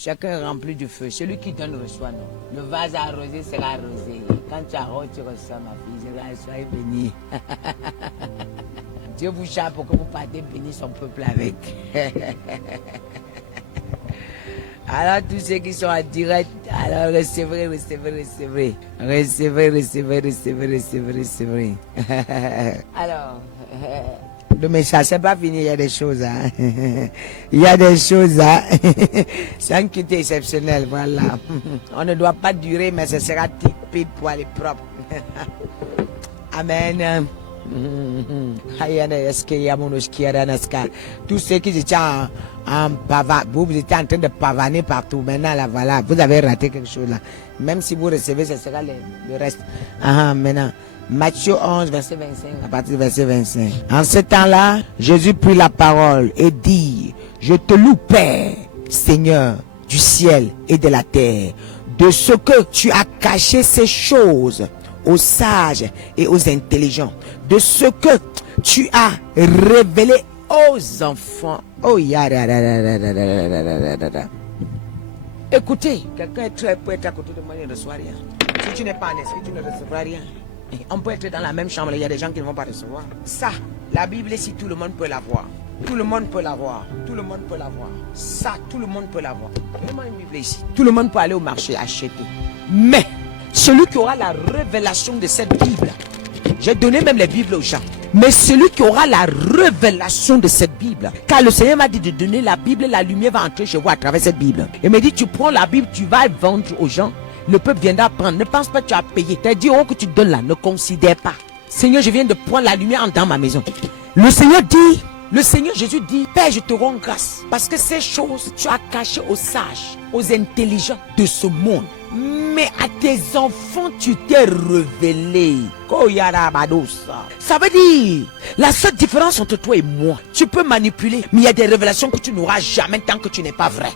Chacun est rempli du feu. Celui qui donne reçoit, non. Le vase arrosé sera arrosé. Quand tu arroses, tu reçois, ma fille. Soyez bénie. Dieu vous charge pour que vous partez bénir son peuple avec. Alors tous ceux qui sont en direct, alors recevez. Alors, le message, c'est pas fini, il y a des choses. Hein? Il y a des choses. Hein? C'est un culte exceptionnel, voilà. On ne doit pas durer, mais ce sera typique pour aller propre. Amen. Tous ceux qui étaient en pava, vous étiez en train de pavaner partout. Maintenant, là, voilà, vous avez raté quelque chose là. Même si vous recevez, ce sera le reste. Maintenant, Matthieu 11, verset 25, à partir du verset 25. En ce temps-là, Jésus prit la parole et dit, je te loue, Père, Seigneur du ciel et de la terre, de ce que tu as caché ces choses aux sages et aux intelligents, de ce que tu as révélé aux enfants. Oh, écoutez, quelqu'un peut être à côté de moi et ne reçoit rien. Si tu n'es pas en esprit, tu ne recevras rien. On peut être dans la même chambre, il y a des gens qui ne vont pas recevoir. Ça, la Bible, si tout le monde peut l'avoir. Tout le monde peut l'avoir. Tout le monde peut l'avoir. Ça, tout le monde peut l'avoir. Vraiment une Bible ici. Tout le monde peut aller au marché acheter. Mais celui qui aura la révélation de cette Bible, j'ai donné même les Bibles aux gens, mais celui qui aura la révélation de cette Bible, car le Seigneur m'a dit de donner la Bible, la lumière va entrer chez vous à travers cette Bible. Il m'a dit, tu prends la Bible, tu vas vendre aux gens, le peuple viendra prendre. Ne pense pas que tu as payé. Tu as dit, oh, que tu donnes là, ne considère pas. Seigneur, je viens de prendre la lumière dans ma maison. Le Seigneur Jésus dit, Père, je te rends grâce, parce que ces choses, tu as caché aux sages, aux intelligents de ce monde. Mais à tes enfants, tu t'es révélé. Ça veut dire, la seule différence entre toi et moi, tu peux manipuler, mais il y a des révélations que tu n'auras jamais tant que tu n'es pas vrai.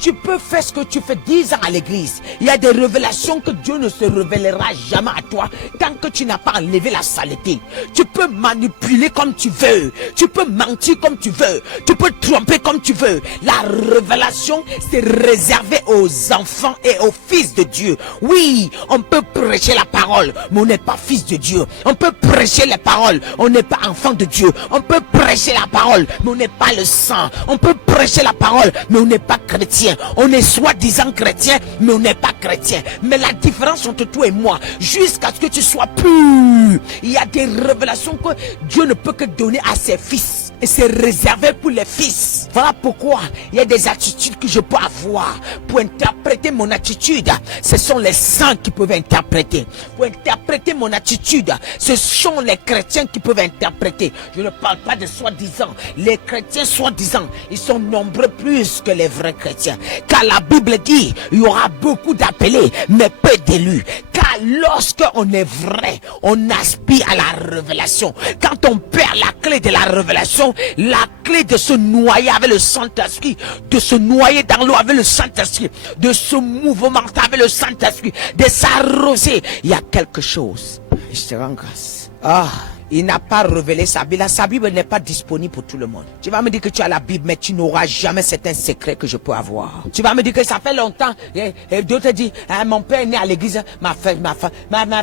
Tu peux faire ce que tu fais 10 ans à l'église. Il y a des révélations que Dieu ne se révélera jamais à toi tant que tu n'as pas enlevé la saleté. Tu peux manipuler comme tu veux. Tu peux mentir comme tu veux. Tu peux tromper comme tu veux. La révélation, c'est réservé aux enfants et aux fils de Dieu. Oui, on peut prêcher la parole, mais on n'est pas fils de Dieu. On peut prêcher les paroles, on n'est pas enfant de Dieu. On peut prêcher la parole, mais on n'est pas le sang. On peut prêcher la parole, mais on n'est pas chrétien. On est soi-disant chrétien, mais on n'est pas chrétien. Mais la différence entre toi et moi, jusqu'à ce que tu sois pur, il y a des révélations que Dieu ne peut que donner à ses fils. Et c'est réservé pour les fils. Voilà pourquoi il y a des attitudes que je peux avoir. Pour interpréter mon attitude, ce sont les saints qui peuvent interpréter. Pour interpréter mon attitude, ce sont les chrétiens qui peuvent interpréter. Je ne parle pas de soi-disant. Les chrétiens soi-disant, ils sont nombreux plus que les vrais chrétiens. Car la Bible dit, il y aura beaucoup d'appelés, mais peu d'élus. Car lorsque on est vrai, on aspire à la révélation. Quand on perd la clé de la révélation, la clé de se noyer avec le Saint-Esprit, de se noyer dans l'eau avec le Saint-Esprit, de se mouvementer avec le Saint-Esprit, de s'arroser, il y a quelque chose. Je te rends grâce. Il n'a pas révélé sa Bible. Sa Bible n'est pas disponible pour tout le monde. Tu vas me dire que tu as la Bible, mais tu n'auras jamais certains secrets que je peux avoir. Tu vas me dire que ça fait longtemps. Et d'autres disent, mon père est né à l'église, ma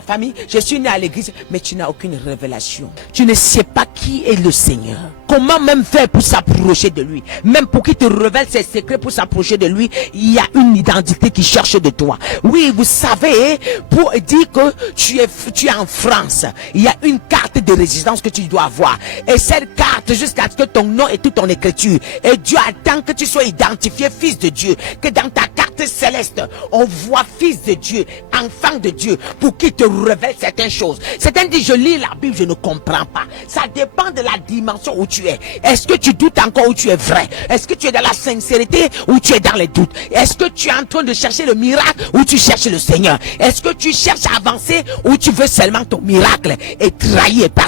famille, je suis né à l'église, mais tu n'as aucune révélation. Tu ne sais pas qui est le Seigneur. Comment même faire pour s'approcher de lui? Même pour qu'il te révèle ses secrets pour s'approcher de lui, il y a une identité qui cherche de toi. Oui, vous savez, pour dire que tu es en France, il y a une carte de résidence que tu dois avoir. Et cette carte, jusqu'à ce que ton nom et toute ton écriture. Et Dieu attend que tu sois identifié fils de Dieu. Que dans ta carte céleste, on voit fils de Dieu, enfant de Dieu, pour qu'il te révèle certaines choses. Certains disent, je lis la Bible, je ne comprends pas. Ça dépend de la dimension où tu es. Est-ce que tu doutes encore ou tu es vrai? Est-ce que tu es dans la sincérité ou tu es dans les doutes? Est-ce que tu es en train de chercher le miracle ou tu cherches le Seigneur? Est-ce que tu cherches à avancer ou tu veux seulement ton miracle et trahir et partir?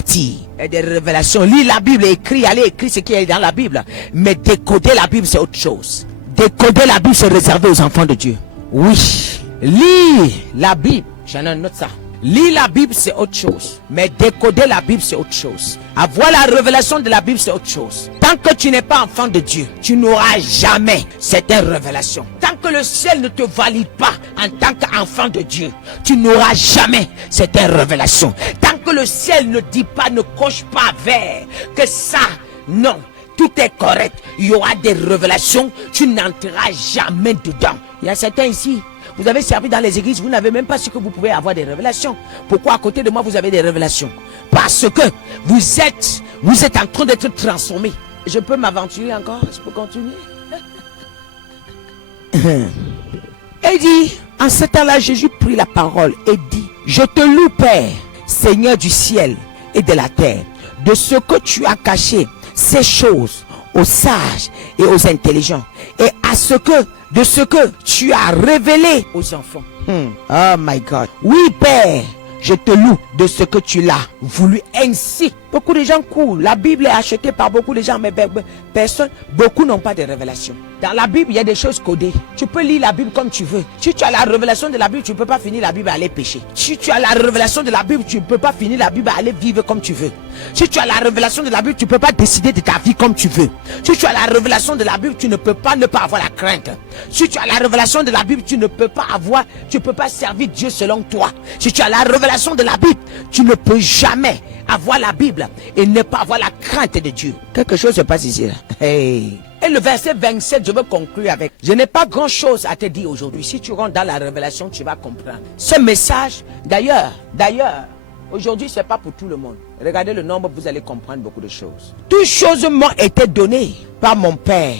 Et des révélations. Lis la Bible, allez écrire ce qui est dans la Bible. Mais décoder la Bible, c'est autre chose. Décoder la Bible, c'est réservé aux enfants de Dieu. Oui. Lis la Bible. J'en ai un autre ça. Lire la Bible, c'est autre chose. Mais décoder la Bible, c'est autre chose. Avoir la révélation de la Bible, c'est autre chose. Tant que tu n'es pas enfant de Dieu, tu n'auras jamais cette révélation. Tant que le ciel ne te valide pas en tant qu'enfant de Dieu, tu n'auras jamais cette révélation. Tant que le ciel ne dit pas, ne coche pas vers que ça, non, tout est correct. Il y aura des révélations, tu n'entreras jamais dedans. Il y a certains ici, vous avez servi dans les églises, vous n'avez même pas su que vous pouvez avoir des révélations. Pourquoi à côté de moi vous avez des révélations? Parce que vous êtes en train d'être transformé. Je peux m'aventurer encore? Je peux continuer? Et dit, en ce temps-là, Jésus prit la parole et dit, je te loue, Père, Seigneur du ciel et de la terre, de ce que tu as caché ces choses aux sages et aux intelligents, et de ce que tu as révélé aux enfants. Oh my God. Oui, Père, je te loue de ce que tu l'as voulu ainsi. Beaucoup de gens courent. La Bible est achetée par beaucoup de gens, mais beaucoup n'ont pas de révélation. Dans la Bible, il y a des choses codées. Tu peux lire la Bible comme tu veux. Si tu as la révélation de la Bible, tu ne peux pas finir la Bible et aller pécher. Si tu as la révélation de la Bible, tu ne peux pas finir la Bible et aller vivre comme tu veux. Si tu as la révélation de la Bible, tu ne peux pas décider de ta vie comme tu veux. Si tu as la révélation de la Bible, tu ne peux pas ne pas avoir la crainte. Si tu as la révélation de la Bible, tu ne peux pas servir Dieu selon toi. Si tu as la révélation de la Bible, tu ne peux jamais avoir la Bible et ne pas avoir la crainte de Dieu. Quelque chose se passe ici là. Hey. Et le verset 27, je veux conclure avec. Je n'ai pas grand chose à te dire aujourd'hui. Si tu rentres dans la révélation, tu vas comprendre. Ce message, d'ailleurs, aujourd'hui, c'est pas pour tout le monde. Regardez le nombre, vous allez comprendre beaucoup de choses. Toutes choses m'ont été données par mon Père.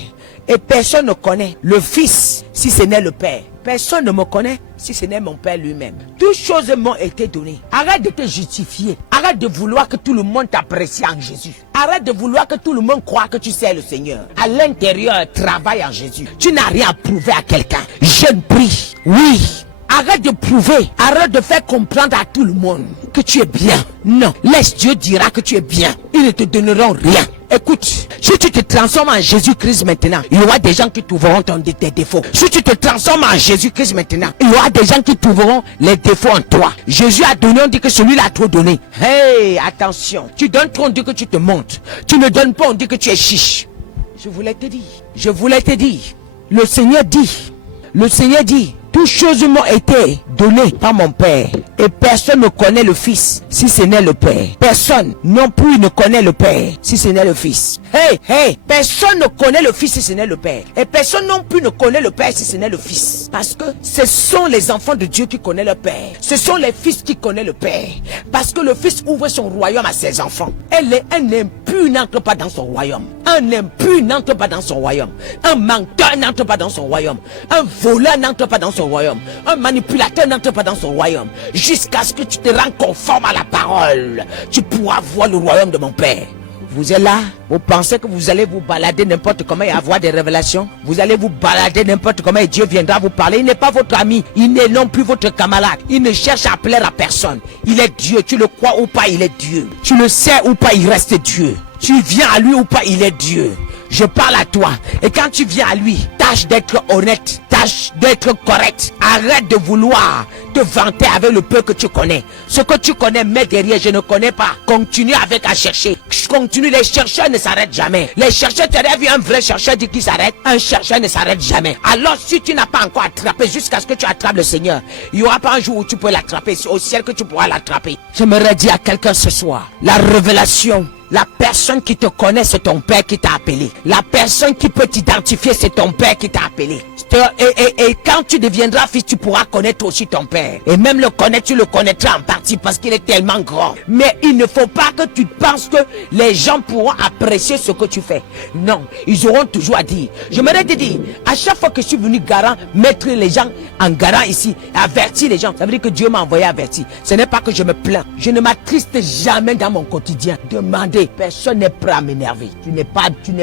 Et personne ne connaît le Fils si ce n'est le Père. Personne ne me connaît si ce n'est mon Père lui-même. Toutes choses m'ont été données. Arrête de te justifier. Arrête de vouloir que tout le monde t'apprécie en Jésus. Arrête de vouloir que tout le monde croit que tu sais le Seigneur. À l'intérieur, travaille en Jésus. Tu n'as rien à prouver à quelqu'un. Je prie. Oui. Arrête de prouver. Arrête de faire comprendre à tout le monde que tu es bien. Non. Laisse Dieu dira que tu es bien. Ils ne te donneront rien. Écoute, si tu te transformes en Jésus-Christ maintenant, il y aura des gens qui trouveront tes défauts. Si tu te transformes en Jésus-Christ maintenant, il y aura des gens qui trouveront les défauts en toi. Jésus a donné, on dit que celui-là a trop donné. Hey, attention. Tu donnes trop, on dit que tu te montes. Tu ne donnes pas, on dit que tu es chiche. Je voulais te dire. Le Seigneur dit, toutes choses m'ont été données par mon Père. Et personne ne connaît le Fils si ce n'est le Père. Personne non plus ne connaît le Père si ce n'est le Fils. Hey, personne ne connaît le Fils si ce n'est le Père. Et personne non plus ne connaît le Père si ce n'est le Fils. Parce que ce sont les enfants de Dieu qui connaissent le Père. Ce sont les fils qui connaissent le Père. Parce que le Fils ouvre son royaume à ses enfants. Un impur n'entre pas dans son royaume. Un impur n'entre pas dans son royaume. Un menteur n'entre pas dans son royaume. Un voleur n'entre pas dans son royaume. Un manipulateur n'entre pas dans son royaume. Jusqu'à ce que tu te rends conforme à la parole, tu pourras voir le royaume de mon Père. Vous êtes là, vous pensez que vous allez vous balader n'importe comment et avoir des révélations? Vous allez vous balader n'importe comment et Dieu viendra vous parler. Il n'est pas votre ami, il n'est non plus votre camarade. Il ne cherche à plaire à personne. Il est Dieu, tu le crois ou pas, il est Dieu. Tu le sais ou pas, il reste Dieu. Tu viens à lui ou pas, il est Dieu. Je parle à toi. Et quand tu viens à lui, tâche d'être honnête, tâche d'être correct. Arrête de vouloir te vanter avec le peu que tu connais. Ce que tu connais, mets derrière, je ne connais pas. Continue avec à chercher. Continue, les chercheurs ne s'arrêtent jamais. Les chercheurs, tu as vu un vrai chercheur dit qu'il s'arrête. Un chercheur ne s'arrête jamais. Alors si tu n'as pas encore attrapé jusqu'à ce que tu attrapes le Seigneur, il n'y aura pas un jour où tu peux l'attraper. C'est au ciel que tu pourras l'attraper. J'aimerais dire à quelqu'un ce soir, la révélation. La personne qui te connaît, c'est ton Père qui t'a appelé. La personne qui peut t'identifier, c'est ton Père qui t'a appelé. Et quand tu deviendras fils, tu pourras connaître aussi ton Père. Et même le connaître, tu le connaîtras en partie parce qu'il est tellement grand. Mais il ne faut pas que tu penses que les gens pourront apprécier ce que tu fais. Non, ils auront toujours à dire. J'aimerais te dire, à chaque fois que je suis venu garant, mettre les gens en garant ici, avertir les gens, ça veut dire que Dieu m'a envoyé avertir. Ce n'est pas que je me plains. Je ne m'attriste jamais dans mon quotidien. Demandez Écoutez, personne n'est prêt à m'énerver. Tu n'es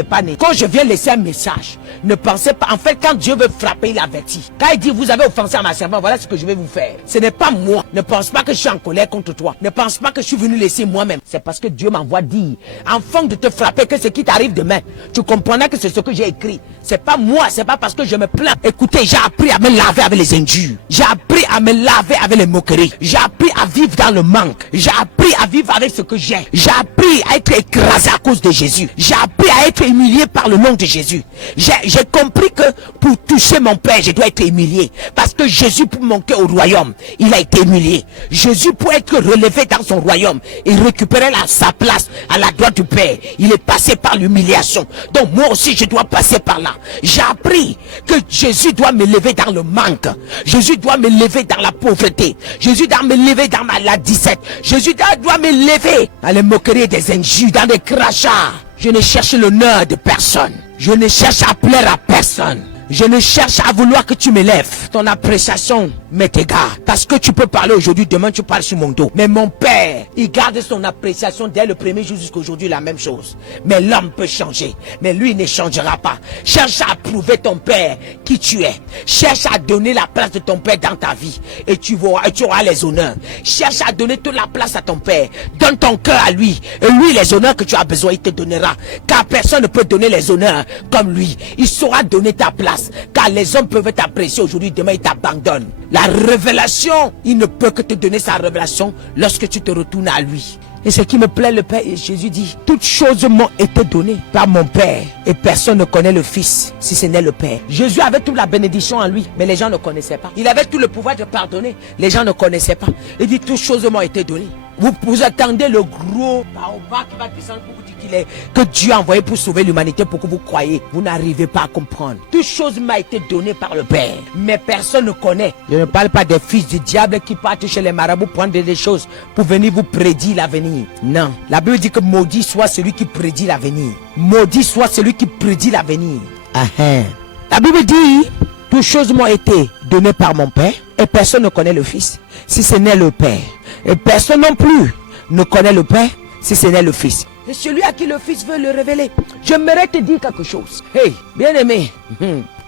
pas né. Quand je viens laisser un message, ne pensez pas. En fait, quand Dieu veut frapper, il avertit. Quand il dit, vous avez offensé à ma servante, voilà ce que je vais vous faire. Ce n'est pas moi. Ne pense pas que je suis en colère contre toi. Ne pense pas que je suis venu laisser moi-même. C'est parce que Dieu m'envoie dire, afin de te frapper, que ce qui t'arrive demain, tu comprendras que c'est ce que j'ai écrit. C'est pas moi, c'est pas parce que je me plains. Écoutez, j'ai appris à me laver avec les injures. J'ai appris à me laver avec les moqueries. J'ai appris à vivre dans le manque. J'ai appris à vivre avec ce que j'ai. J'ai appris à être écrasé à cause de Jésus. J'ai appris à être humilié par le nom de Jésus. J'ai compris que pour toucher mon Père, je dois être humilié. Parce que Jésus, pour monter au royaume, il a été humilié. Jésus, pour être relevé dans son royaume et récupérer sa place à la droite du Père, il est passé par l'humiliation. Donc moi aussi, je dois passer par là. J'ai appris que Jésus doit me lever dans le manque. Jésus doit me lever dans la pauvreté. Jésus doit me lever dans la disette. Jésus doit me lever dans les moqueries des injures, dans les crachats. Je ne cherche l'honneur de personne. Je ne cherche à plaire à personne. Je ne cherche à vouloir que tu m'élèves. Ton appréciation m'est égale. Parce que tu peux parler aujourd'hui, demain tu parles sur mon dos. Mais mon Père, il garde son appréciation dès le premier jour jusqu'à aujourd'hui, la même chose. Mais l'homme peut changer. Mais lui ne changera pas. Cherche à prouver ton Père qui tu es. Cherche à donner la place de ton Père dans ta vie. Et tu auras les honneurs. Cherche à donner toute la place à ton Père. Donne ton cœur à lui. Et lui, les honneurs que tu as besoin, il te donnera. Car personne ne peut donner les honneurs comme lui. Il saura donner ta place. Car les hommes peuvent t'apprécier aujourd'hui, demain ils t'abandonnent. La révélation, il ne peut que te donner sa révélation lorsque tu te retournes à lui. Et ce qui me plaît, le Père, et Jésus dit, toutes choses m'ont été données par mon Père. Et personne ne connaît le Fils si ce n'est le Père. Jésus avait toute la bénédiction en lui, mais les gens ne connaissaient pas. Il avait tout le pouvoir de pardonner, les gens ne connaissaient pas. Il dit, toutes choses m'ont été données. Vous attendez le gros baobab qui va descendre pour vous dire que Dieu a envoyé pour sauver l'humanité pour que vous croyez. Vous n'arrivez pas à comprendre. Toute chose m'a été donnée par le Père, mais personne ne connaît. Je ne parle pas des fils du diable qui partent chez les marabouts prendre des choses pour venir vous prédire l'avenir. Non. La Bible dit que maudit soit celui qui prédit l'avenir. Maudit soit celui qui prédit l'avenir. La Bible dit, toutes choses m'ont été données par mon Père et personne ne connaît le Fils si ce n'est le Père. Et personne non plus ne connaît le Père si ce n'est le Fils. C'est celui à qui le Fils veut le révéler. J'aimerais te dire quelque chose. Hey, bien-aimé,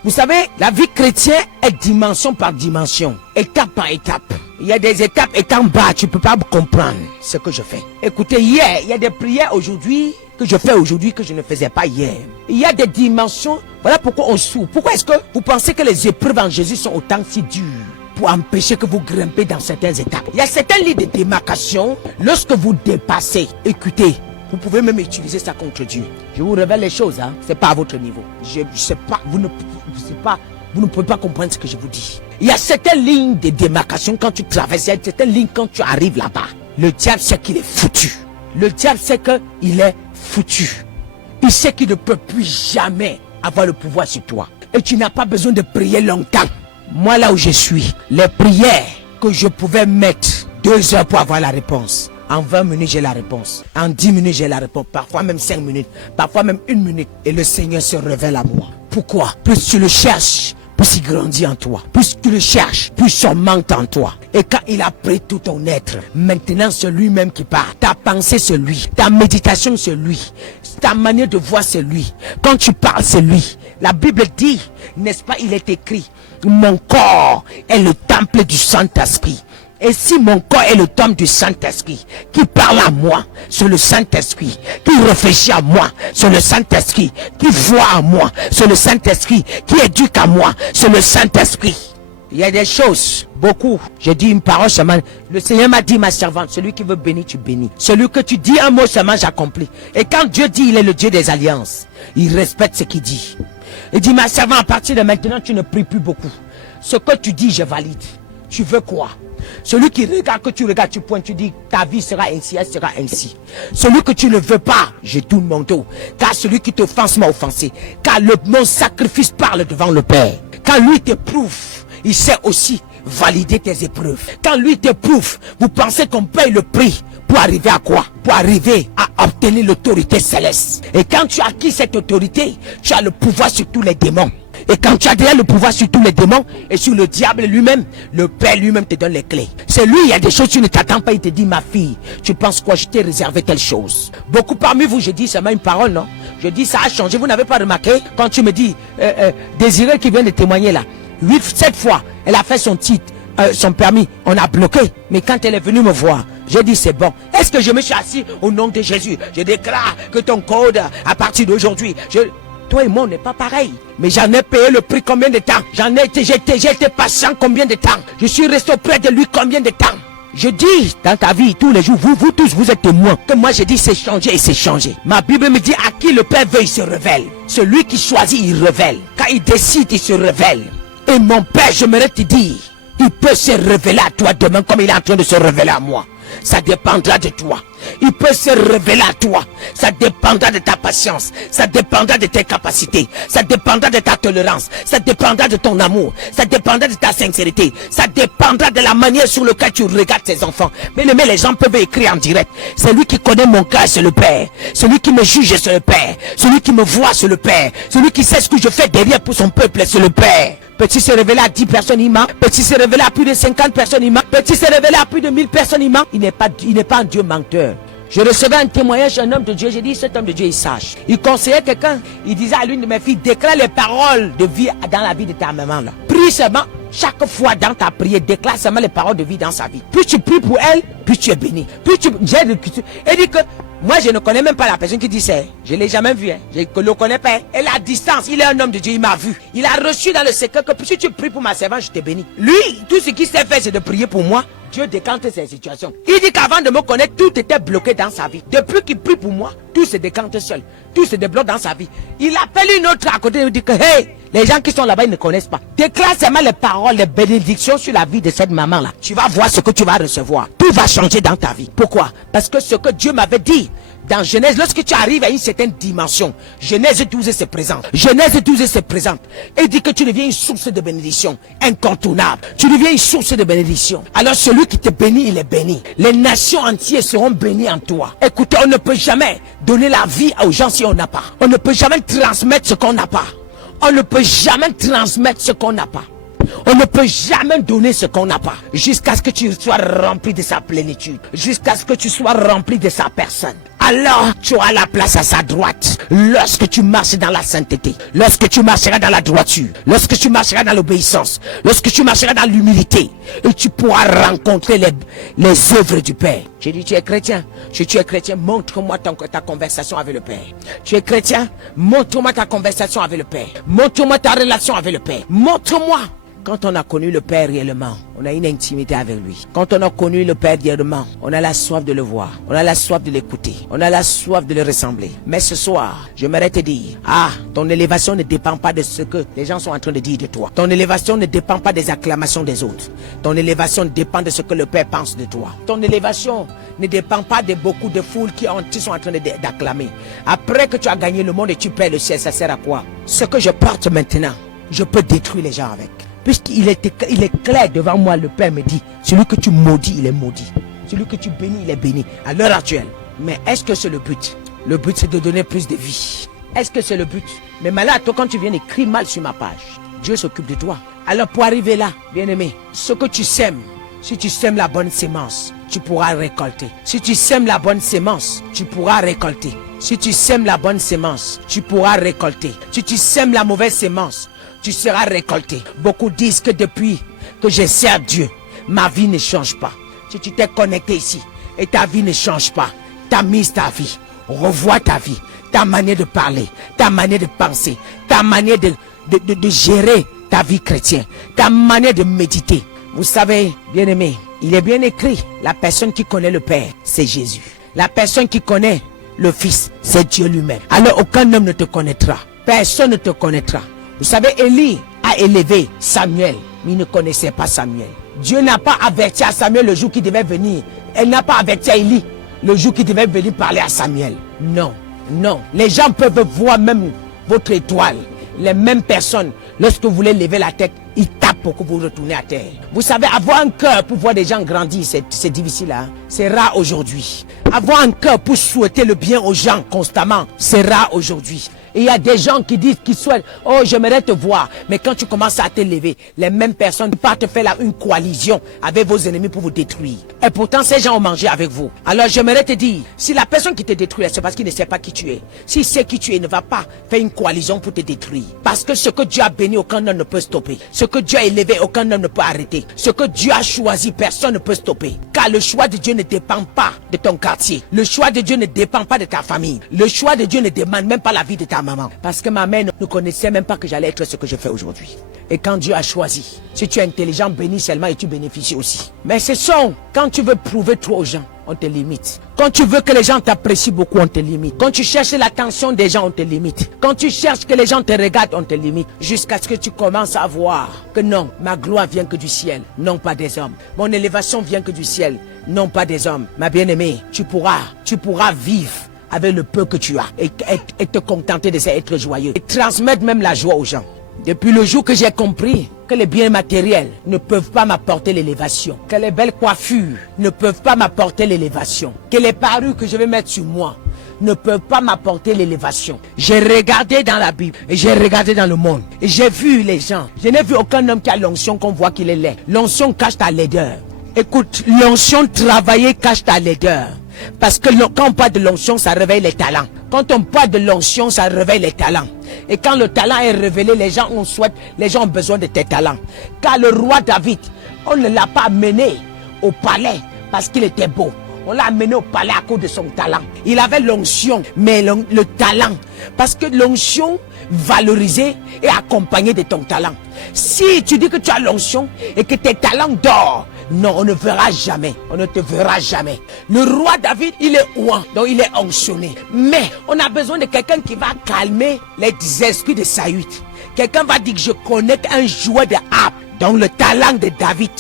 vous savez, la vie chrétienne est dimension par dimension, étape par étape. Il y a des étapes étant bas, tu ne peux pas comprendre ce que je fais. Écoutez, hier, il y a des prières aujourd'hui que je fais aujourd'hui que je ne faisais pas hier. Il y a des dimensions, voilà pourquoi on souffre. Pourquoi est-ce que vous pensez que les épreuves en Jésus sont autant si dures? Pour empêcher que vous grimpez dans certaines étapes. Il y a certaines lignes de démarcation. Lorsque vous dépassez, écoutez, vous pouvez même utiliser ça contre Dieu. Je vous révèle les choses, hein. C'est pas à votre niveau. Je sais pas, vous ne pouvez pas comprendre ce que je vous dis. Il y a certaines lignes de démarcation quand tu traverses, il y a certaines lignes quand tu arrives là-bas. Le diable sait qu'il est foutu. Le diable sait qu'il est foutu. Il sait qu'il ne peut plus jamais avoir le pouvoir sur toi. Et tu n'as pas besoin de prier longtemps. Moi, là où je suis, les prières que je pouvais mettre 2 heures pour avoir la réponse. En 20 minutes, j'ai la réponse. En 10 minutes, j'ai la réponse. Parfois même 5 minutes. Parfois même 1 minute. Et le Seigneur se révèle à moi. Pourquoi? Plus tu le cherches, plus il grandit en toi. Plus tu le cherches, plus il augmente en toi. Et quand il a pris tout ton être, maintenant c'est lui-même qui part. Ta pensée c'est lui. Ta méditation c'est lui. Ta manière de voir c'est lui. Quand tu parles c'est lui. La Bible dit, n'est-ce pas, il est écrit, mon corps est le temple du Saint-Esprit. Et si mon corps est le temple du Saint-Esprit, qui parle à moi, c'est le Saint-Esprit. Qui réfléchit à moi, c'est le Saint-Esprit. Qui voit à moi, c'est le Saint-Esprit. Qui éduque à moi, c'est le Saint-Esprit. Il y a des choses, beaucoup. J'ai dit une parole seulement. Le Seigneur m'a dit, ma servante, celui qui veut bénir, tu bénis. Celui que tu dis un mot seulement, j'accomplis. Et quand Dieu dit, il est le Dieu des alliances, il respecte ce qu'il dit. Il dit, ma servante, à partir de maintenant, tu ne pries plus beaucoup. Ce que tu dis, je valide. Tu veux quoi? Celui qui regarde, que tu regardes, tu pointes, tu dis, ta vie sera ainsi, elle sera ainsi. Celui que tu ne veux pas, je tourne mon dos. Car celui qui t'offense m'a offensé. Car mon sacrifice parle devant le Père. Quand lui t'éprouve, il sait aussi valider tes épreuves. Quand lui t'éprouve, vous pensez qu'on paye le prix pour arriver à quoi? Pour arriver à obtenir l'autorité céleste. Et quand tu as acquis cette autorité, tu as le pouvoir sur tous les démons. Et quand tu as déjà le pouvoir sur tous les démons et sur le diable lui-même, le Père lui-même te donne les clés. C'est lui, il y a des choses tu ne t'attends pas, il te dit, ma fille, tu penses quoi, je t'ai réservé telle chose. Beaucoup parmi vous, je dis seulement une parole, non? Je dis, ça a changé, vous n'avez pas remarqué? Quand tu me dis, Désiré qui vient de témoigner là, 7 fois, elle a fait son titre, son permis, on a bloqué. Mais quand elle est venue me voir, j'ai dit c'est bon. Est-ce que je me suis assis au nom de Jésus? Je déclare que ton code, à partir d'aujourd'hui, toi et moi, on n'est pas pareil. Mais j'en ai payé le prix combien de temps? J'ai été patient combien de temps? Je suis resté auprès de lui combien de temps? Je dis dans ta vie tous les jours, vous tous, vous êtes témoins que moi j'ai dit c'est changé et c'est changé. Ma Bible me dit à qui le Père veut, il se révèle. Celui qui choisit, il révèle. Quand il décide, il se révèle. Et mon Père, j'aimerais te dire, il peut se révéler à toi demain comme il est en train de se révéler à moi. Ça dépendra de toi. Il peut se révéler à toi. Ça dépendra de ta patience. Ça dépendra de tes capacités. Ça dépendra de ta tolérance. Ça dépendra de ton amour. Ça dépendra de ta sincérité. Ça dépendra de la manière sur laquelle tu regardes tes enfants. Mais les gens peuvent écrire en direct. Celui qui connaît mon cœur, c'est le Père. Celui qui me juge, c'est le Père. Celui qui me voit, c'est le Père. Celui qui sait ce que je fais derrière pour son peuple, c'est le Père. Peut-il se révéler à 10 personnes, il ment. Peut-il se révéler à plus de 50 personnes, il ment. Peut-il se révéler à plus de 1000 personnes, il ment. Il n'est pas un Dieu menteur. Je recevais un témoignage d'un homme de Dieu. J'ai dit, cet homme de Dieu, il sache. Il conseillait quelqu'un. Il disait à l'une de mes filles, déclare les paroles de vie dans la vie de ta maman là. Prie seulement. Chaque fois dans ta prière, déclare seulement les paroles de vie dans sa vie. Plus tu pries pour elle, plus tu es béni. Plus tu... Elle dit que moi je ne connais même pas la personne qui dit ça. Je ne l'ai jamais vu. Je ne le connais pas. Elle est à distance. Il est un homme de Dieu. Il m'a vu. Il a reçu dans le secret que si tu pries pour ma servante, je te bénis. Lui, tout ce qu'il sait faire, c'est de prier pour moi. Dieu décante ces situations. Il dit qu'avant de me connaître, tout était bloqué dans sa vie. Depuis qu'il prie pour moi, tout se décante seul. Tout se débloque dans sa vie. Il appelle une autre à côté et dit que hey, les gens qui sont là-bas, ils ne connaissent pas. Déclare seulement les paroles, les bénédictions sur la vie de cette maman-là. Tu vas voir ce que tu vas recevoir. Tout va changer dans ta vie. Pourquoi? Parce que ce que Dieu m'avait dit dans Genèse, lorsque tu arrives à une certaine dimension, Genèse 12 se présente. Genèse 12 se présente. Et dit que tu deviens une source de bénédiction incontournable. Tu deviens une source de bénédiction. Alors celui qui te bénit, il est béni. Les nations entières seront bénies en toi. Écoutez, on ne peut jamais donner la vie aux gens si on n'a pas. On ne peut jamais transmettre ce qu'on n'a pas. On ne peut jamais transmettre ce qu'on n'a pas. On ne peut jamais donner ce qu'on n'a pas. Jusqu'à ce que tu sois rempli de sa plénitude. Jusqu'à ce que tu sois rempli de sa personne. Alors tu auras la place à sa droite. Lorsque tu marches dans la sainteté. Lorsque tu marcheras dans la droiture. Lorsque tu marcheras dans l'obéissance. Lorsque tu marcheras dans l'humilité. Et tu pourras rencontrer les œuvres du Père. J'ai dit, tu es chrétien. Si tu es chrétien, montre-moi ta conversation avec le Père. Tu es chrétien, montre-moi ta conversation avec le Père. Montre-moi ta relation avec le Père. Montre-moi. Quand on a connu le Père réellement, on a une intimité avec lui. Quand on a connu le Père réellement, on a la soif de le voir. On a la soif de l'écouter. On a la soif de le ressembler. Mais ce soir, j'aimerais te dire, ton élévation ne dépend pas de ce que les gens sont en train de dire de toi. Ton élévation ne dépend pas des acclamations des autres. Ton élévation dépend de ce que le Père pense de toi. Ton élévation ne dépend pas de beaucoup de foules qui sont en train d'acclamer. Après que tu as gagné le monde et tu perds le ciel, ça sert à quoi? Ce que je porte maintenant, je peux détruire les gens avec. Puisqu'il est clair devant moi, le Père me dit, celui que tu maudis, il est maudit. Celui que tu bénis, il est béni. À l'heure actuelle. Mais est-ce que c'est le but? Le but, c'est de donner plus de vie. Est-ce que c'est le but? Mais malade, toi, quand tu viens écrire mal sur ma page, Dieu s'occupe de toi. Alors pour arriver là, bien-aimé, ce que tu sèmes, si tu sèmes la bonne sémence, tu pourras récolter. Si tu sèmes la bonne sémence, tu pourras récolter. Si tu sèmes la bonne sémence, tu pourras récolter. Si tu sèmes la mauvaise sémence, tu seras récolté. Beaucoup disent que depuis que je sers Dieu, ma vie ne change pas. Si tu t'es connecté ici et ta vie ne change pas, tamise ta vie, revois ta vie, ta manière de parler, ta manière de penser, ta manière de gérer ta vie chrétienne, ta manière de méditer. Vous savez, bien-aimé, il est bien écrit, la personne qui connaît le Père, c'est Jésus. La personne qui connaît le Fils, c'est Dieu lui-même. Alors aucun homme ne te connaîtra. Personne ne te connaîtra. Vous savez, Élie a élevé Samuel, mais il ne connaissait pas Samuel. Dieu n'a pas averti à Samuel le jour qu'il devait venir. Elle n'a pas averti à Élie le jour qu'il devait venir parler à Samuel. Non, non. Les gens peuvent voir même votre étoile. Les mêmes personnes, lorsque vous voulez lever la tête, ils tapent pour que vous retournez à terre. Vous savez, avoir un cœur pour voir des gens grandir, c'est difficile. Hein? C'est rare aujourd'hui. Avoir un cœur pour souhaiter le bien aux gens constamment, c'est rare aujourd'hui. Il y a des gens qui disent, qui souhaitent, oh, j'aimerais te voir. Mais quand tu commences à te lever, les mêmes personnes partent faire une coalition avec vos ennemis pour vous détruire. Et pourtant, ces gens ont mangé avec vous. Alors, j'aimerais te dire, si la personne qui te détruit, c'est parce qu'il ne sait pas qui tu es. S'il sait qui tu es, il ne va pas faire une coalition pour te détruire. Parce que ce que Dieu a béni, aucun homme ne peut stopper. Ce que Dieu a élevé, aucun homme ne peut arrêter. Ce que Dieu a choisi, personne ne peut stopper. Car le choix de Dieu ne dépend pas de ton quartier. Le choix de Dieu ne dépend pas de ta famille. Le choix de Dieu ne demande même pas la vie de ta maman. Parce que ma mère ne connaissait même pas que j'allais être ce que je fais aujourd'hui. Et quand Dieu a choisi, si tu es intelligent, bénis seulement et tu bénéficies aussi. Mais ce sont, quand tu veux prouver trop aux gens, on te limite. Quand tu veux que les gens t'apprécient beaucoup, on te limite. Quand tu cherches l'attention des gens, on te limite. Quand tu cherches que les gens te regardent, on te limite. Jusqu'à ce que tu commences à voir que non, ma gloire vient que du ciel, non pas des hommes. Mon élévation vient que du ciel, non pas des hommes. Ma bien-aimée, tu pourras vivre avec le peu que tu as et te contenter de ça, être joyeux. Et transmettre même la joie aux gens. Depuis le jour que j'ai compris que les biens matériels ne peuvent pas m'apporter l'élévation, que les belles coiffures ne peuvent pas m'apporter l'élévation, que les parures que je vais mettre sur moi ne peuvent pas m'apporter l'élévation. J'ai regardé dans la Bible et j'ai regardé dans le monde et j'ai vu les gens. Je n'ai vu aucun homme qui a l'onction qu'on voit qu'il est laid. L'onction cache ta laideur. Écoute, l'onction travaillée cache ta laideur. Parce que quand on parle de l'onction, ça réveille les talents. Quand on parle de l'onction, ça réveille les talents. Et quand le talent est révélé, les gens ont besoin de tes talents. Car le roi David, on ne l'a pas amené au palais parce qu'il était beau. On l'a amené au palais à cause de son talent. Il avait l'onction, mais le talent. Parce que l'onction valorisée est accompagnée de ton talent. Si tu dis que tu as l'onction et que tes talents dorment, non, on ne verra jamais. On ne te verra jamais. Le roi David, il est ouan, donc il est onctionné. Mais on a besoin de quelqu'un qui va calmer les esprits de Saül. Quelqu'un va dire que je connais un joueur de harpe. Donc le talent de David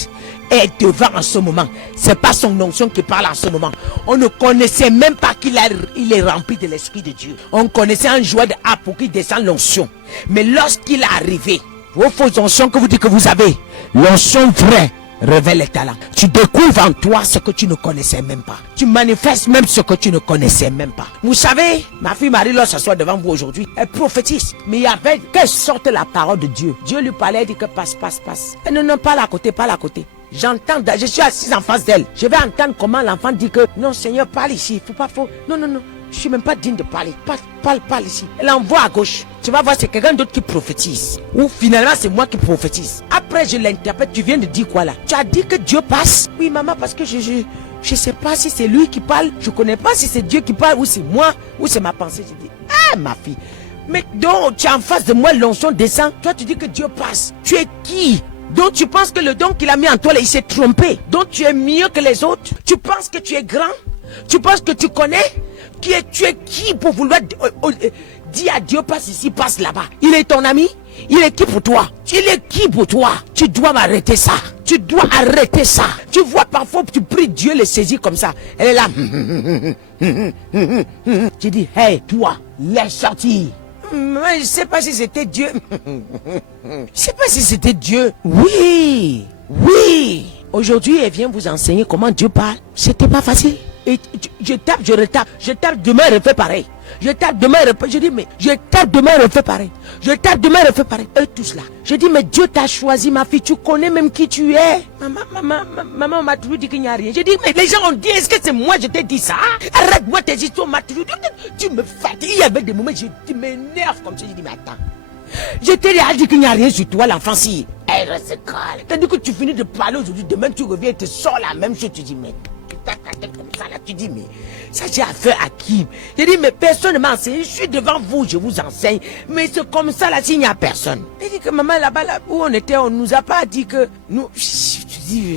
est devant en ce moment. C'est pas son onction qui parle en ce moment. On ne connaissait même pas qu'il est rempli de l'esprit de Dieu. On connaissait un joueur de harpe pour qu'il descende l'onction. Mais lorsqu'il est arrivé, vos fausses onctions que vous dites que vous avez, l'onction vraie révèle les talents. Tu découvres en toi ce que tu ne connaissais même pas. Tu manifestes même ce que tu ne connaissais même pas. Vous savez, ma fille Marie, lorsqu'elle s'assoit devant vous aujourd'hui, elle prophétise. Mais il y avait qu'elle sorte la parole de Dieu. Dieu lui parlait, elle dit que passe. Elle non, pas à côté. J'entends, je suis assise en face d'elle. Je vais entendre comment l'enfant dit que non, Seigneur, parle ici. Non. Je suis même pas digne de parler. Parle ici. Elle envoie à gauche. Tu vas voir, c'est quelqu'un d'autre qui prophétise. Ou finalement, c'est moi qui prophétise. Après, je l'interprète. Tu viens de dire quoi là? Tu as dit que Dieu passe? Oui, maman, parce que je sais pas si c'est lui qui parle. Je connais pas si c'est Dieu qui parle ou c'est moi ou c'est ma pensée. Je dis, ma fille. Mais donc, tu es en face de moi, l'onction descend. Toi, tu dis que Dieu passe. Tu es qui? Donc tu penses que le don qu'il a mis en toi, là, il s'est trompé. Donc tu es mieux que les autres. Tu penses que tu es grand. Tu penses que tu connais. Tu es qui pour vouloir dire à Dieu passe ici, passe là-bas? Il est ton ami. Il est qui pour toi? Il est qui pour toi? Tu dois m'arrêter ça. Tu dois arrêter ça. Tu vois parfois tu pries Dieu le saisit comme ça. Elle est là. Tu dis, hey toi, laisse sortir. Je ne sais pas si c'était Dieu. Je ne sais pas si c'était Dieu. Oui. Aujourd'hui, elle vient vous enseigner comment Dieu parle. C'était pas facile. Et je tape, je retape. Je tape, demain, elle refait pareil. Je tape, demain, elle refait. Je dis, mais je tape, demain, elle refait pareil. Je tape, demain, elle refait pareil. Et tout cela. Je dis, mais Dieu t'a choisi, ma fille. Tu connais même qui tu es. Maman m'a toujours dit qu'il n'y a rien. Je dis, mais les gens ont dit, est-ce que c'est moi, je t'ai dit ça? Arrête-moi tes histoires, m'a toujours dit. Tu me fatigues. Il y avait des moments, tu m'énerves comme ça. Je dis, mais attends. Je t'ai dit qu'il n'y a rien sur toi, l'enfant, si. Elle reste calme. T'as dit que tu finis de parler aujourd'hui, demain tu reviens et te sors la même chose. Tu dis, mais ta tête comme ça là, tu dis, mais ça j'ai affaire à qui? Je dis, mais personne ne m'a enseigné. Je suis devant vous, je vous enseigne. Mais c'est comme ça là, s'il n'y a personne. Elle dit que maman là-bas, là où on était, on nous a pas dit que nous. Tu dis,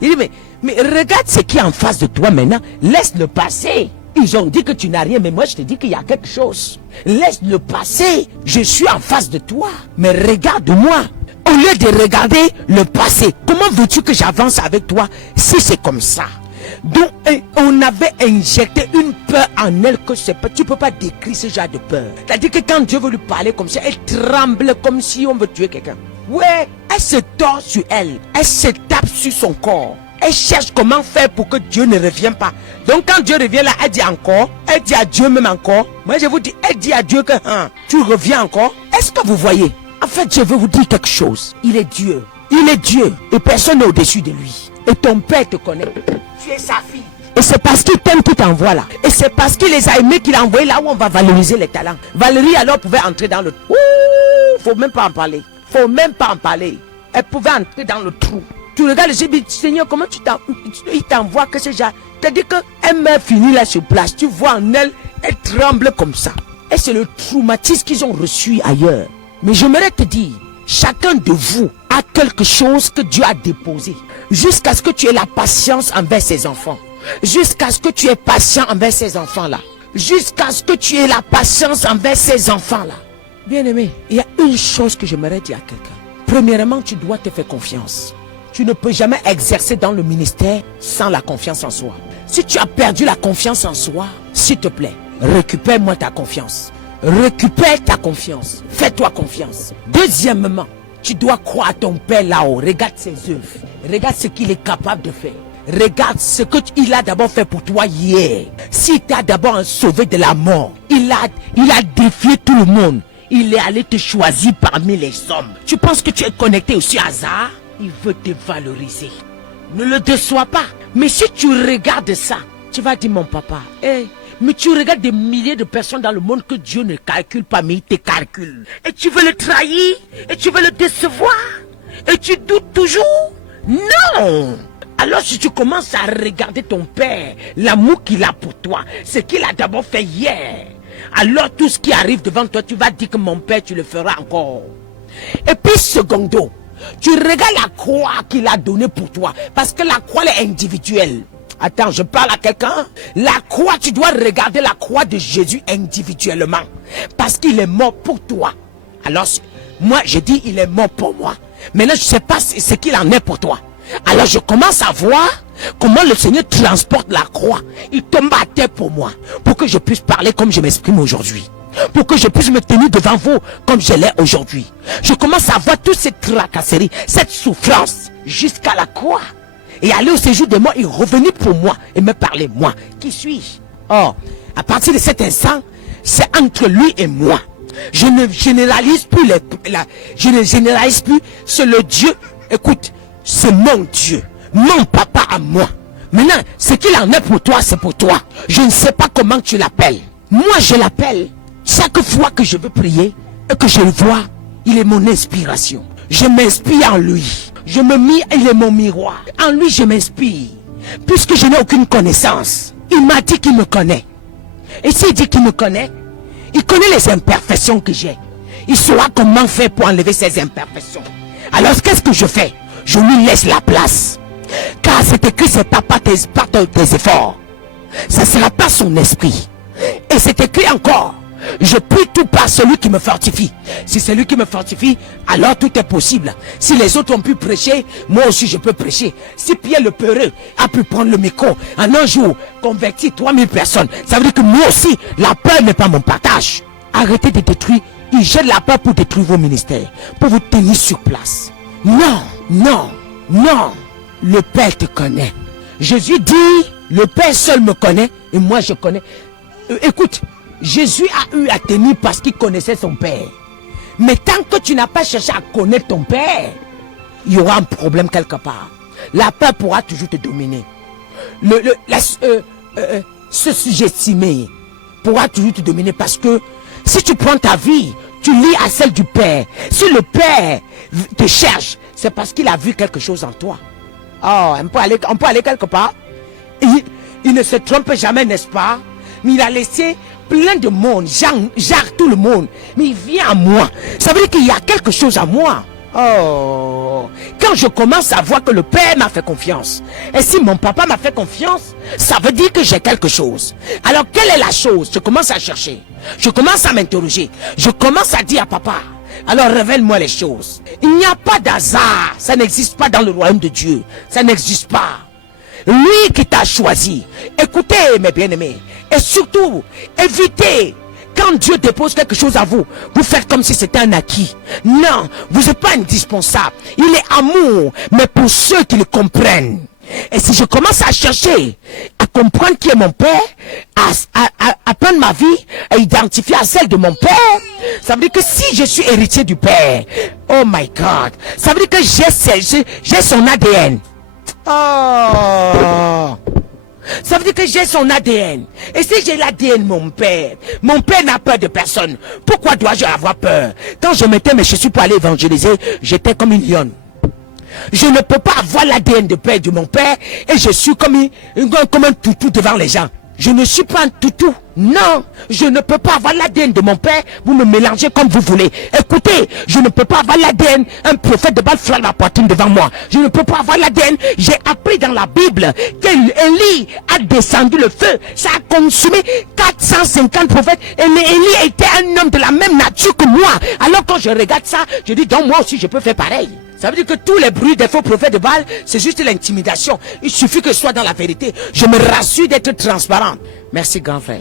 il dit, mais regarde ce qui est en face de toi maintenant. Laisse-le passer. Ils ont dit que tu n'as rien, mais moi je te dis qu'il y a quelque chose. Laisse-le passer. Je suis en face de toi. Mais regarde-moi. Au lieu de regarder le passé, comment veux-tu que j'avance avec toi si c'est comme ça? Donc on avait injecté une peur en elle que c'est pas, tu peux pas décrire ce genre de peur. C'est-à-dire que quand Dieu veut lui parler comme ça, elle tremble comme si on veut tuer quelqu'un. Ouais, elle se tord sur elle. Elle se tape sur son corps. Elle cherche comment faire pour que Dieu ne revienne pas. Donc quand Dieu revient là, elle dit encore. Elle dit à Dieu même encore. Moi je vous dis, elle dit à Dieu que tu reviens encore. Est-ce que vous voyez? En fait, je veux vous dire quelque chose. Il est Dieu. Il est Dieu. Et personne n'est au-dessus de lui. Et ton père te connaît. Tu es sa fille. Et c'est parce qu'il t'aime qu'il t'envoie là. Et c'est parce qu'il les a aimés qu'il a envoyé là où on va valoriser les talents. Valérie alors pouvait entrer dans le... Faut même pas en parler. Faut même pas en parler. Elle pouvait entrer dans le trou. Tu regardes, je dis, Seigneur, comment il t'envoie que ce genre. C'est-à-dire qu'elle meurt finie là sur place. Tu vois en elle, elle tremble comme ça. Et c'est le traumatisme qu'ils ont reçu ailleurs. Mais j'aimerais te dire, chacun de vous a quelque chose que Dieu a déposé. Jusqu'à ce que tu aies la patience envers ses enfants. Jusqu'à ce que tu aies patience envers ces enfants-là. Jusqu'à ce que tu aies la patience envers ces enfants-là. Bien-aimé, il y a une chose que j'aimerais dire à quelqu'un. Premièrement, tu dois te faire confiance. Tu ne peux jamais exercer dans le ministère sans la confiance en soi. Si tu as perdu la confiance en soi, s'il te plaît, récupère-moi ta confiance. Récupère ta confiance. Fais-toi confiance. Deuxièmement, tu dois croire à ton Père là-haut. Regarde ses œuvres. Regarde ce qu'il est capable de faire. Regarde ce qu'il a d'abord fait pour toi hier. S'il t'a d'abord sauvé de la mort, il a défié tout le monde. Il est allé te choisir parmi les hommes. Tu penses que tu es connecté aussi à hasard? Il veut te valoriser. Ne le déçois pas. Mais si tu regardes ça, tu vas dire mon papa, mais tu regardes des milliers de personnes dans le monde que Dieu ne calcule pas, mais il te calcule. Et tu veux le trahir? Et tu veux le décevoir? Et tu doutes toujours? Non! Alors si tu commences à regarder ton Père, l'amour qu'il a pour toi, ce qu'il a d'abord fait hier, alors tout ce qui arrive devant toi, tu vas dire que mon Père, tu le feras encore. Et puis secondo, tu regardes la croix qu'il a donnée pour toi, parce que la croix est individuelle. Attends, je parle à quelqu'un. La croix, tu dois regarder la croix de Jésus individuellement, parce qu'il est mort pour toi. Alors moi, je dis il est mort pour moi. Maintenant, je ne sais pas ce qu'il en est pour toi. Alors je commence à voir comment le Seigneur transporte la croix. Il tombe à terre pour moi, pour que je puisse parler comme je m'exprime aujourd'hui, pour que je puisse me tenir devant vous comme je l'ai aujourd'hui. Je commence à voir toute cette tracasserie, cette souffrance jusqu'à la croix. Et aller au séjour de moi, il revenait pour moi et me parler. Moi, qui suis-je? Oh, à partir de cet instant, c'est entre lui et moi. Je ne généralise plus je ne généralise plus. C'est le Dieu. Écoute, c'est mon Dieu, mon papa à moi. Maintenant, ce qu'il en est pour toi, c'est pour toi. Je ne sais pas comment tu l'appelles. Moi, je l'appelle. Chaque fois que je veux prier et que je le vois, il est mon inspiration. Je m'inspire en lui. Je me mis, il est mon miroir. En lui, je m'inspire. Puisque je n'ai aucune connaissance, il m'a dit qu'il me connaît. Et s'il dit qu'il me connaît, il connaît les imperfections que j'ai. Il saura comment faire pour enlever ces imperfections. Alors, qu'est-ce que je fais? Je lui laisse la place. Car c'est écrit, c'est pas par tes efforts. Ça ne sera pas son esprit. Et c'est écrit encore, je prie tout par celui qui me fortifie. Si c'est lui qui me fortifie, alors tout est possible. Si les autres ont pu prêcher, moi aussi je peux prêcher. Si Pierre le peureux a pu prendre le micro en un jour, convertir 3000 personnes, ça veut dire que moi aussi, la peur n'est pas mon partage. Arrêtez de détruire. Il jette la peur pour détruire vos ministères, pour vous tenir sur place. Non, non, non. Le Père te connaît. Jésus dit, le Père seul me connaît et moi je connais. Écoute, Jésus a eu à tenir parce qu'il connaissait son Père. Mais tant que tu n'as pas cherché à connaître ton Père, il y aura un problème quelque part. La peur pourra toujours te dominer. Se sous-estimer pourra toujours te dominer, parce que si tu prends ta vie, tu lis à celle du Père. Si le Père te cherche, c'est parce qu'il a vu quelque chose en toi. Oh, on peut aller quelque part. Il ne se trompe jamais, n'est-ce pas? Mais il a laissé plein de monde, Jacques, tout le monde. Mais il vient à moi. Ça veut dire qu'il y a quelque chose à moi. Oh, quand je commence à voir que le Père m'a fait confiance, et si mon papa m'a fait confiance, ça veut dire que j'ai quelque chose. Alors quelle est la chose? Je commence à chercher, je commence à m'interroger, je commence à dire à papa, alors révèle-moi les choses. Il n'y a pas d'hasard, ça n'existe pas dans le royaume de Dieu, ça n'existe pas. Lui qui t'a choisi. Écoutez mes bien-aimés, et surtout évitez. Quand Dieu dépose quelque chose à vous, vous faites comme si c'était un acquis. Non, vous n'êtes pas indispensable. Il est amour, mais pour ceux qui le comprennent. Et si je commence à chercher, à comprendre qui est mon père, à prendre ma vie, à identifier à celle de mon père, ça veut dire que si je suis héritier du père, oh my God, ça veut dire que j'ai son ADN. Oh, ça veut dire que j'ai son ADN. Et si j'ai l'ADN de mon père n'a peur de personne. Pourquoi dois-je avoir peur? Quand je mettais mes chaussures pour aller évangéliser, j'étais comme une lionne. Je ne peux pas avoir l'ADN de père de mon père et je suis comme un toutou devant les gens. Je ne suis pas un toutou. Non, je ne peux pas avoir l'ADN de mon père. Vous me mélangez comme vous voulez. Écoutez, je ne peux pas avoir l'ADN. Un prophète de balle flamme la poitrine devant moi. Je ne peux pas avoir l'ADN. J'ai appris dans la Bible qu'Élie a descendu le feu. Ça a consumé 450 prophètes. Et Élie était un homme de la même nature que moi. Alors quand je regarde ça, je dis donc moi aussi je peux faire pareil. Ça veut dire que tous les bruits des faux prophètes de Baal, c'est juste l'intimidation. Il suffit que je sois dans la vérité. Je me rassure d'être transparent. Merci grand frère.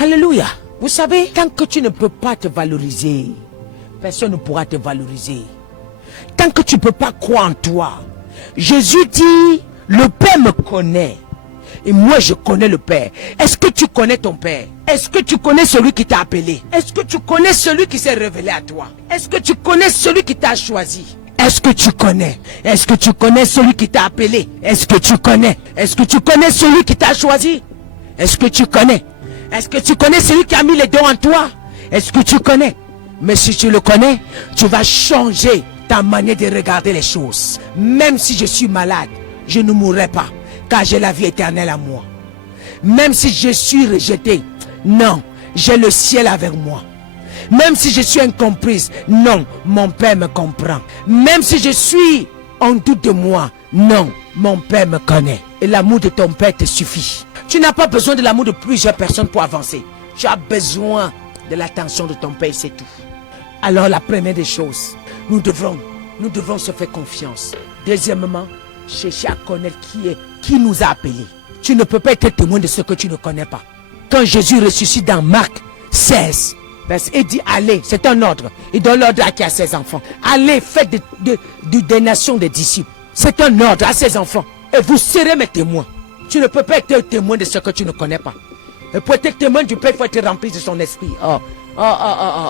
Alléluia. Vous savez, tant que tu ne peux pas te valoriser, personne ne pourra te valoriser. Tant que tu ne peux pas croire en toi. Jésus dit, le Père me connaît. Et moi je connais le Père. Est-ce que tu connais ton Père? Est-ce que tu connais celui qui t'a appelé? Est-ce que tu connais celui qui s'est révélé à toi? Est-ce que tu connais celui qui t'a choisi? Est-ce que tu connais? Est-ce que tu connais celui qui t'a appelé? Est-ce que tu connais? Est-ce que tu connais celui qui t'a choisi? Est-ce que tu connais? Est-ce que tu connais celui qui a mis les dons en toi? Est-ce que tu connais? Mais si tu le connais, tu vas changer ta manière de regarder les choses. Même si je suis malade, je ne mourrai pas, car j'ai la vie éternelle à moi. Même si je suis rejeté, non, j'ai le ciel avec moi. Même si je suis incomprise, non, mon Père me comprend. Même si je suis en doute de moi, non, mon Père me connaît. Et l'amour de ton Père te suffit. Tu n'as pas besoin de l'amour de plusieurs personnes pour avancer. Tu as besoin de l'attention de ton Père, c'est tout. Alors la première des choses, nous devons se faire confiance. Deuxièmement, chercher à connaître qui nous a appelés. Tu ne peux pas être témoin de ce que tu ne connais pas. Quand Jésus ressuscite dans Marc 16, il dit allez, c'est un ordre. Il donne l'ordre à qui? À ses enfants. Allez, faites des nations des disciples. C'est un ordre à ses enfants. Et vous serez mes témoins. Tu ne peux pas être témoin de ce que tu ne connais pas. Et pour être témoin du Père, il faut être rempli de son esprit.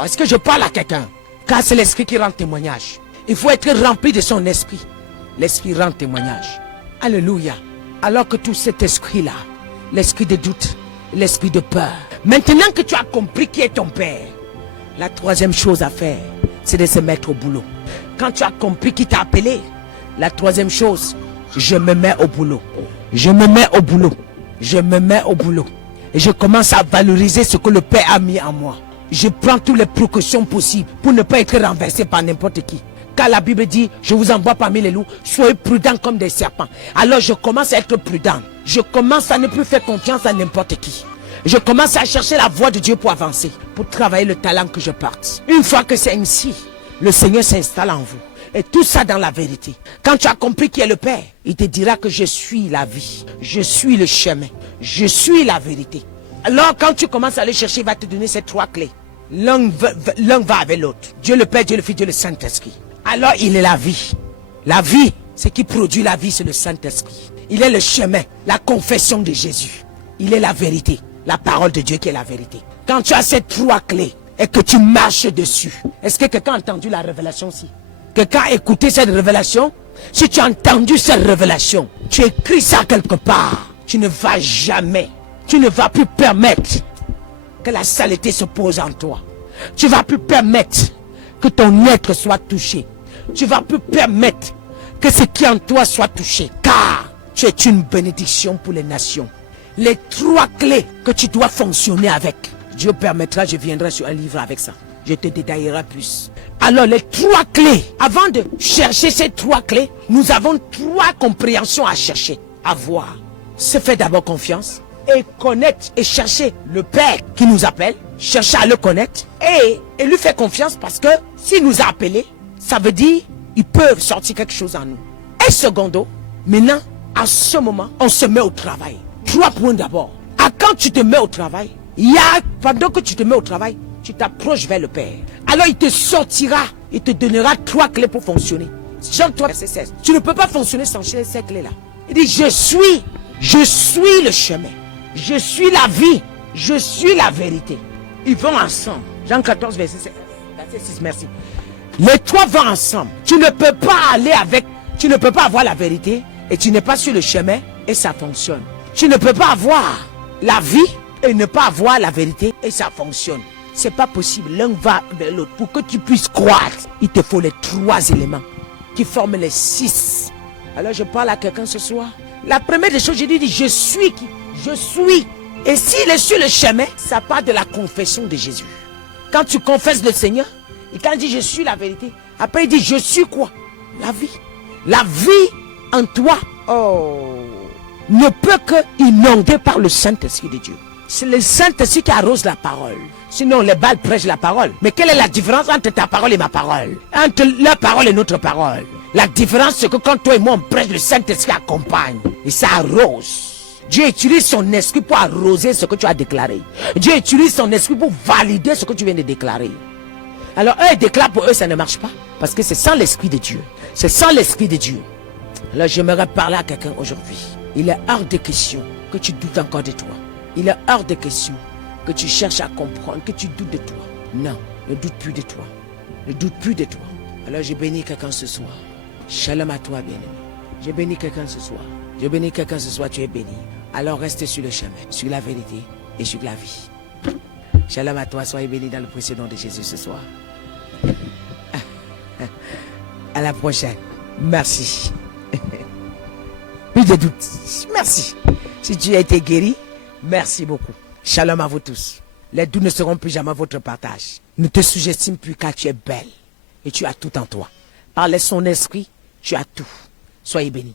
Est-ce que je parle à quelqu'un? Car c'est l'esprit qui rend témoignage. Il faut être rempli de son esprit. L'esprit rend témoignage. Alléluia. Alors que tout cet esprit-là, l'esprit de doute, l'esprit de peur. Maintenant que tu as compris qui est ton Père, la troisième chose à faire, c'est de se mettre au boulot. Quand tu as compris qui t'a appelé, la troisième chose, je me mets au boulot. Je me mets au boulot. Je me mets au boulot. Et je commence à valoriser ce que le Père a mis en moi. Je prends toutes les précautions possibles pour ne pas être renversé par n'importe qui. Car la Bible dit, je vous envoie parmi les loups, soyez prudents comme des serpents. Alors je commence à être prudent. Je commence à ne plus faire confiance à n'importe qui. Je commence à chercher la voie de Dieu pour avancer, pour travailler le talent que je porte. Une fois que c'est ainsi, le Seigneur s'installe en vous. Et tout ça dans la vérité. Quand tu as compris qui est le Père, il te dira que je suis la vie. Je suis le chemin. Je suis la vérité. Alors quand tu commences à aller chercher, il va te donner ces trois clés. L'un va avec l'autre. Dieu le Père, Dieu le Fils, Dieu le Saint-Esprit. Alors il est la vie. La vie, ce qui produit la vie, c'est le Saint-Esprit. Il est le chemin, la confession de Jésus. Il est la vérité. La parole de Dieu qui est la vérité. Quand tu as ces trois clés et que tu marches dessus, est-ce que quelqu'un a entendu la révélation aussi? Quelqu'un a écouté cette révélation? Si tu as entendu cette révélation, tu écris ça quelque part. Tu ne vas jamais, tu ne vas plus permettre que la saleté se pose en toi. Tu ne vas plus permettre que ton être soit touché. Tu ne vas plus permettre que ce qui est en toi soit touché. Car tu es une bénédiction pour les nations. Les trois clés que tu dois fonctionner avec. Dieu permettra, je viendrai sur un livre avec ça. Je te détaillerai plus. Alors les trois clés, avant de chercher ces trois clés, nous avons trois compréhensions à chercher, à voir. Se faire d'abord confiance et connaître et chercher le Père qui nous appelle. Chercher à le connaître et lui faire confiance parce que s'il nous a appelés, ça veut dire il peut sortir quelque chose en nous. Et secondo, maintenant, à ce moment, on se met au travail. Trois points d'abord. Quand tu te mets au travail, pendant que tu te mets au travail, tu t'approches vers le Père. Alors il te sortira, il te donnera trois clés pour fonctionner. Jean 3, verset 16. Tu ne peux pas fonctionner sans ces clés-là. Il dit, je suis le chemin. Je suis la vie. Je suis la vérité. Ils vont ensemble. Jean 14, verset 6, merci. Les trois vont ensemble. Tu ne peux pas tu ne peux pas avoir la vérité et tu n'es pas sur le chemin et ça fonctionne. Tu ne peux pas avoir la vie et ne pas avoir la vérité et ça fonctionne. C'est pas possible. L'un va vers l'autre. Pour que tu puisses croître, il te faut les trois éléments qui forment les 6. Alors je parle à quelqu'un ce soir. La première des choses, je dis, je suis qui? Je suis. Et s'il est sur le chemin, ça part de la confession de Jésus. Quand tu confesses le Seigneur, et quand il dit je suis la vérité, après il dit je suis quoi? La vie. La vie en toi, ne peut que inonder par le Saint-Esprit de Dieu. C'est le Saint-Esprit qui arrose la parole. Sinon les balles prêchent la parole. Mais quelle est la différence entre ta parole et ma parole? Entre la parole et notre parole. La différence c'est que quand toi et moi on prêche, le Saint-Esprit accompagne. Et ça arrose. Dieu utilise son esprit pour arroser ce que tu as déclaré. Dieu utilise son esprit pour valider ce que tu viens de déclarer. Alors eux ils déclarent, pour eux ça ne marche pas. Parce que c'est sans l'esprit de Dieu. C'est sans l'esprit de Dieu. Alors j'aimerais parler à quelqu'un aujourd'hui. Il est hors de question que tu doutes encore de toi. Il est hors de question que tu cherches à comprendre, que tu doutes de toi. Non, ne doute plus de toi. Ne doute plus de toi. Alors je bénis quelqu'un ce soir. Shalom à toi, bien-aimé. Je bénis quelqu'un ce soir. Je bénis quelqu'un ce soir, tu es béni. Alors reste sur le chemin, sur la vérité et sur la vie. Shalom à toi, soyez béni dans le précieux nom de Jésus ce soir. À la prochaine. Merci. Plus de doute. Merci. Si tu as été guéri, merci beaucoup. Shalom à vous tous. Les doutes ne seront plus jamais votre partage. Ne te sous-estime plus car tu es belle. Et tu as tout en toi. Par son esprit, tu as tout. Soyez bénis.